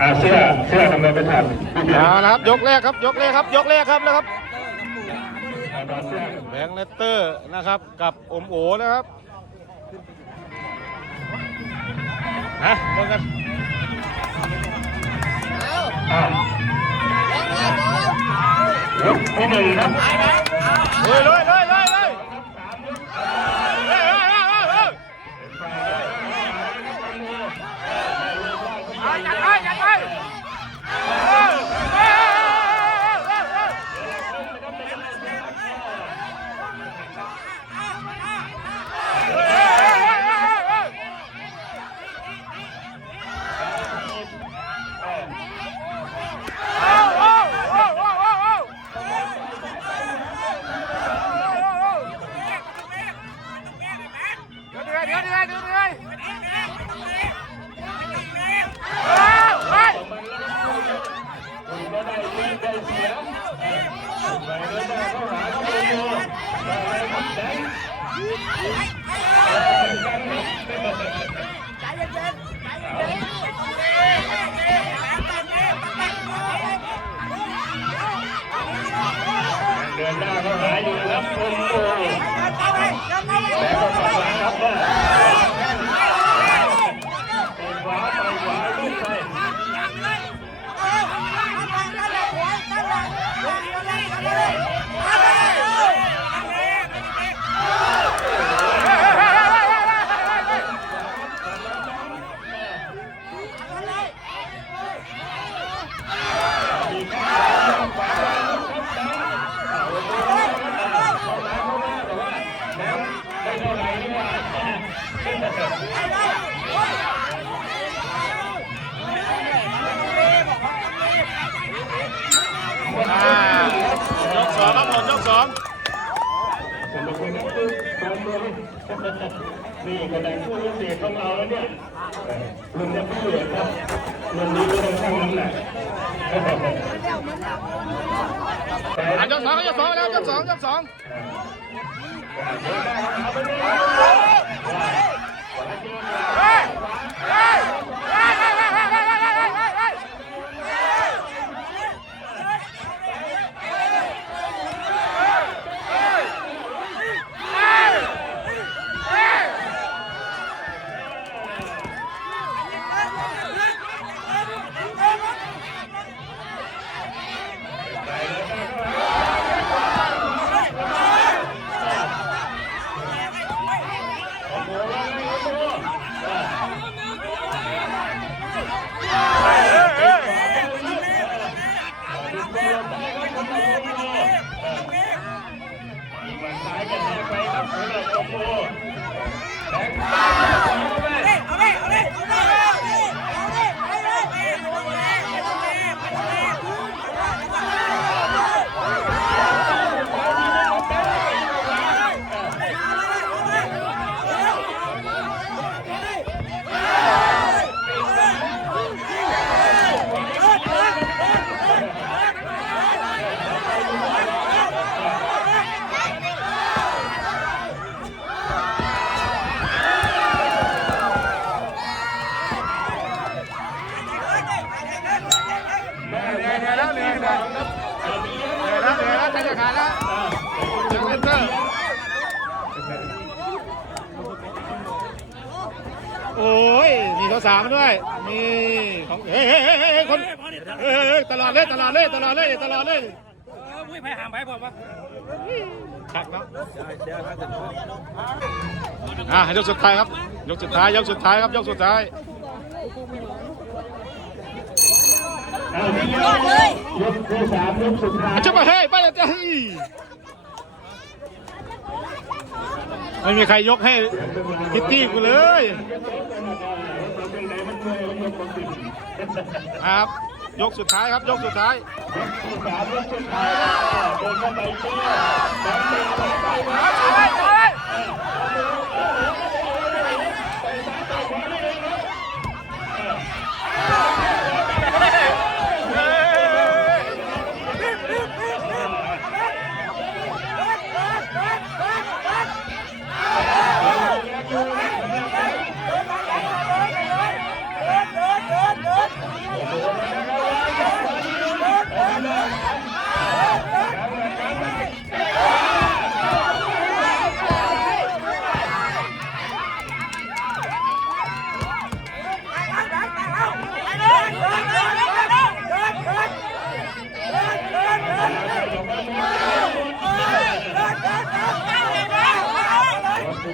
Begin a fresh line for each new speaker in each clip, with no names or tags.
อ่าเสื้อเสื้อทำไมไม่ทัน
เอาละครับยกแรกครับยกแรกครับยกแรกครับแล้วครับ
อ่าตอนเสื้อ
แบงค์เลตเตอร์นะครับกับอมโอนะครับฮะเริ่มกัน
อ่าลุกที่หนึ่งครับ
เลยเลยเลย เดิ
นหน้าเข้าหาอยู่นะครับคุณโอ้แล้วก็ฝังหลังครับว่า
ยกสองครับผมยกสอง
ผมเป็นคนนั้นคือตรงเลยนี่กระดานผู้พิเศษของเราแล้วเนี่ยรุ่นนี้ผู้เหลือครับรุ่นนี้ก็ต้องชั่งน้ำหนัก
อะยกสองยกสองแล้วยกสองยกสอง 诶诶
มันซ้ายกันไปครับผู้เหลือโอ้แบงค์
เหนื่อยแล้วเหนื่อยแล้วเหนื่อยแล้วเหนื่อยแล้วใจจะขาดแล้วเดี๋ยวเซ็นเตอร์โอ้ ยมีเขาสามด้วยมีของเฮ้ยเฮ้ยเฮ้ยเฮ้ยคนเฮ้ยเฮ้ยตลอดเลยตลอดเลยตลอดเลยตลอดเลย
อุ้ยไปหามไปผมวะ
ขัดเนาะอะยกสุดท้ายครับยกสุดท้ายยกสุดท้ายครับยกสุดท้าย
เอาที่ยยกที่สามยกสุดท้าย
จะมาเฮ้ยไปเลยจ้ะไม่มีใครยกให้พิตตี้กูเลย
ค
รับ ยกสุดท้ายครับ ยกสุดท้าย
ยกสุดท้ายยกสุดท้ายเดินเข้าไปเชื่อแบงค์เป็นไปไป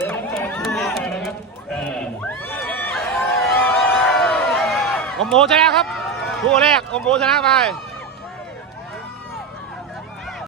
นเตอร์เดินการชูมือมานะครับเออ
อมโมชนะครับคู่แรกอมโมชนะไป